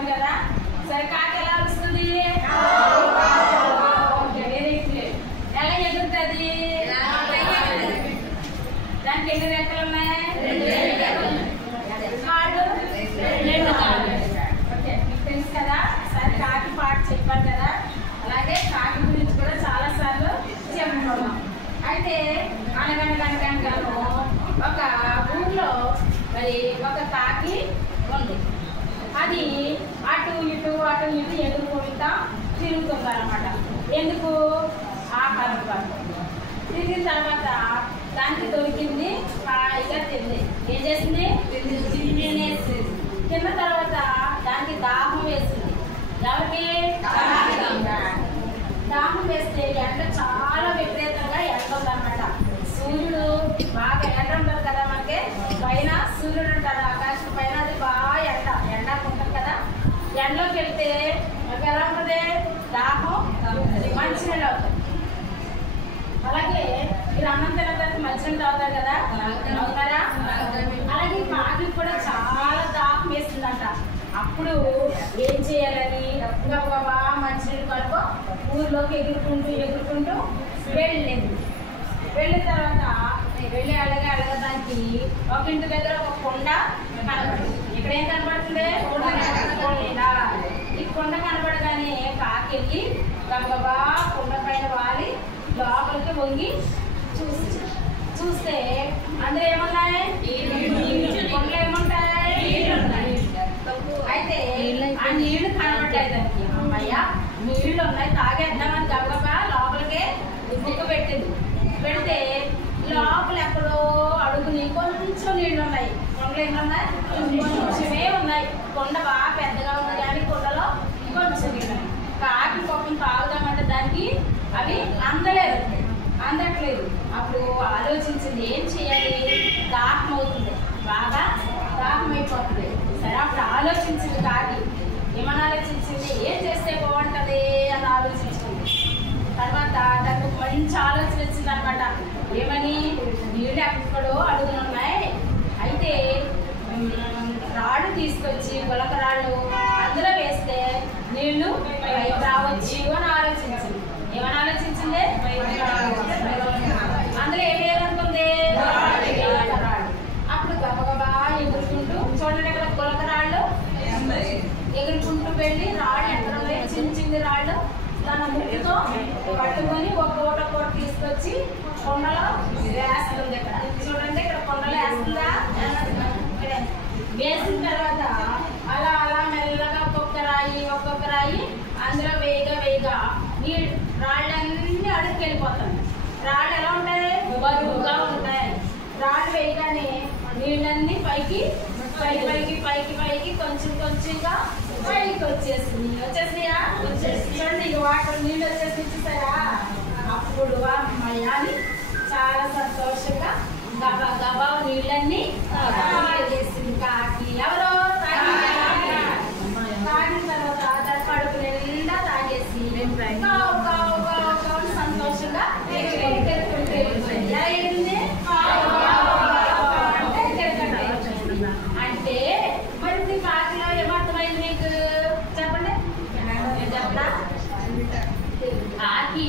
చెప్పాను కదా. సరే కాకి ఎలా వస్తుంది? ఎలా ఎగురుతుంది? దానికి ఎన్ని రెక్కలు ఉన్నాయి? కాళ్ళు 2 కాళ్ళు. ఓకే, మీకు తెలుసు కదా. సరే కాకి పాట చెప్పాను కదా. అలాగే కాకి గురించి కూడా చాలా సార్లు చెప్పుకున్నాం. అయితే అనగనగాను ఒక ఊర్లో మరి ఒక కాకి ఉంది. అది అటు ఇటు ఎదుర్కొంటా తిరుగుతుంది అన్నమాట. ఎందుకు? ఆహారం కోసం. తిరిగిన తర్వాత దానికి దొరికింది హాయిగా తింది. ఏం చేసింది? తినేసింది. తిన్న తర్వాత దానికి దాహం వేసింది. ఎవరికి? దాహం వేస్తే ఎండ చాలా విపరీతంగా ఎండ ఉందన్నమాట. సూర్యుడు బాగా ఎండ ఉంటుంది కదా, మనకి పైన సూర్యుడు ఉంటాడు ఆకాశం పైన. అది బాగా ఎండకు ఉంటుంది కదా. ఎండలోకి వెళ్తే మనకి ఎలా ఉంటుంది? దాహం మంచినీళ్ళు అవుతుంది. అలాగే మీరు అన్నం తిన్న తర్వాత మంచినీళ్ళు తాగుతారు కదా, అవుతారా? అలాగే కాకి కూడా చాలా దాహం వేస్తుందంట. అప్పుడు ఏం చేయాలని గబగబా మంచినీళ్ళు కలుపు ఊర్లోకి ఎగురుకుంటూ వెళ్ళింది. వెళ్ళిన తర్వాత వెళ్ళి అడగడానికి ఒక ఇంటి దగ్గర ఒక కొండ కనబడుతుంది. ఇక్కడ ఏం కనబడుతుంది? ఈ కొండ కనబడగానే కాకి వెళ్ళి గబగబా కొండ పైన వాలి లోపలికి వంగి చూస్తే అందులో ఏమున్నాయి? కొండలో ఏముంటాయి? అయితే ఆ నీళ్లు కనబడ్డాయి దానికి. అమ్మయ్య, నీళ్లు ఉన్నాయి, తాగేద్దామని గబగబా లోపలికి బుక్క పెట్టింది. పెడితే లోపల ఎక్కడో అడుగుని కొంచెం నీళ్లు ఉన్నాయి. కొండలు ఏమన్నాయి? కొంచెమే ఉన్నాయి. కొండ బాగా పెద్దగా ఉంది కానీ కొండలో కొంచెం నీళ్ళు. కాకి పాపం తాగుదామంటే దానికి అవి అందట్లేదు. అప్పుడు ఆలోచించింది, ఏం చేయాలి? దాహం అవుతుంది, బాగా దాహం అయిపోతుంది. సరే, అప్పుడు ఆలోచించింది కాకి. ఏమని ఆలోచించింది? ఏం చేస్తే బాగుంటుంది అని ఆలోచించింది. తర్వాత దానికి ఒక మంచి ఆలోచన వచ్చింది అనమాట. ఏమని? నీళ్ళు ఎక్కడో అడుగునున్నాయి, అయితే రాళ్ళు తీసుకొచ్చి గులక రాళ్ళు అందులో వేస్తే నీళ్లు రావచ్చు అని ఆలోచించింది. ఏమని ఆలోచించింది? అందులో ఏం వేయాలనుకుంది? రాళ్ళు. అప్పుడు గబగబా ఎగురుకుంటూ, చూడండి ఇక్కడ గులక రాళ్ళు, ఎగురుకుంటూ వెళ్ళి రాళ్ళు ఎక్కడ ఉన్నాయి? చిన్న రాళ్ళు తన ముక్కుతో పట్టుకొని ఒక్కోట తీసుకొచ్చి కొండలో వేస్తుంది. ఇక్కడ చూడండి, ఇక్కడ కొండలో వేస్తుందా? వేసిన తర్వాత అలా మెల్లగా ఒక్కొక్క రాయి అందులో వేయగా రాళ్ళన్నీ అడుగుకి వెళ్ళిపోతాయి. రాళ్ళు ఎలా ఉంటాయి? బరువుగా ఉంటాయి. రాళ్ళు వేయగానే నీళ్ళన్నీ పైకి కొంచెంగా పైకి వచ్చేసినాయా? చూడండి, వాటర్ నీళ్ళు వచ్చేసి ఇచ్చేసారా? అప్పుడు అమ్మయ్యాని చాలా సంతోషంగా గబా నీళ్ళన్నీ తాగేసింది కాకి. ఎవరో తాగిన తర్వాత దాని కడుపు నిండా తాగేసి సంతోషంగా ఎలా ఎగిరింది? అంటే మరి కాకిలో ఏమర్థమైంది మీకు? చెప్పండి. చెప్పరా? కాకి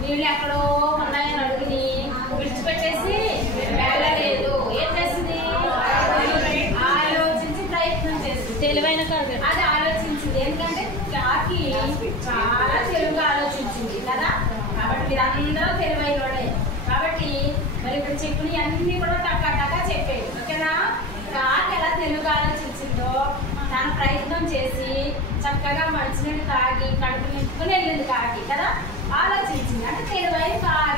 నీళ్ళు ఎక్కడో ఉన్నాయని అడుగుని విడిచిపెట్టేసి వెళ్ళలేదు. ఏం చేసింది? ఆలోచించి ప్రయత్నం చేసింది. తెలివైన కాదు అది ఆలోచించింది. ఎందుకంటే కాకి చాలా తెలివిగా ఆలోచించింది కదా. కాబట్టి మీరందరూ తెలివైన వాళ్ళే. కాబట్టి మరి ఇప్పుడు చెప్పిన అన్ని కూడా టకా చెప్పేది. ఓకేనా? కాకి ఎలా తెలివిగా ఆలోచించిందో తన ప్రయత్నం చేసి చక్కగా మంచినీళ్ళు తాగి కడుపు నింపుకుని వెళ్ళింది కాకి కదా. ఆలోచించింది అంటే తెలివైన కాకి.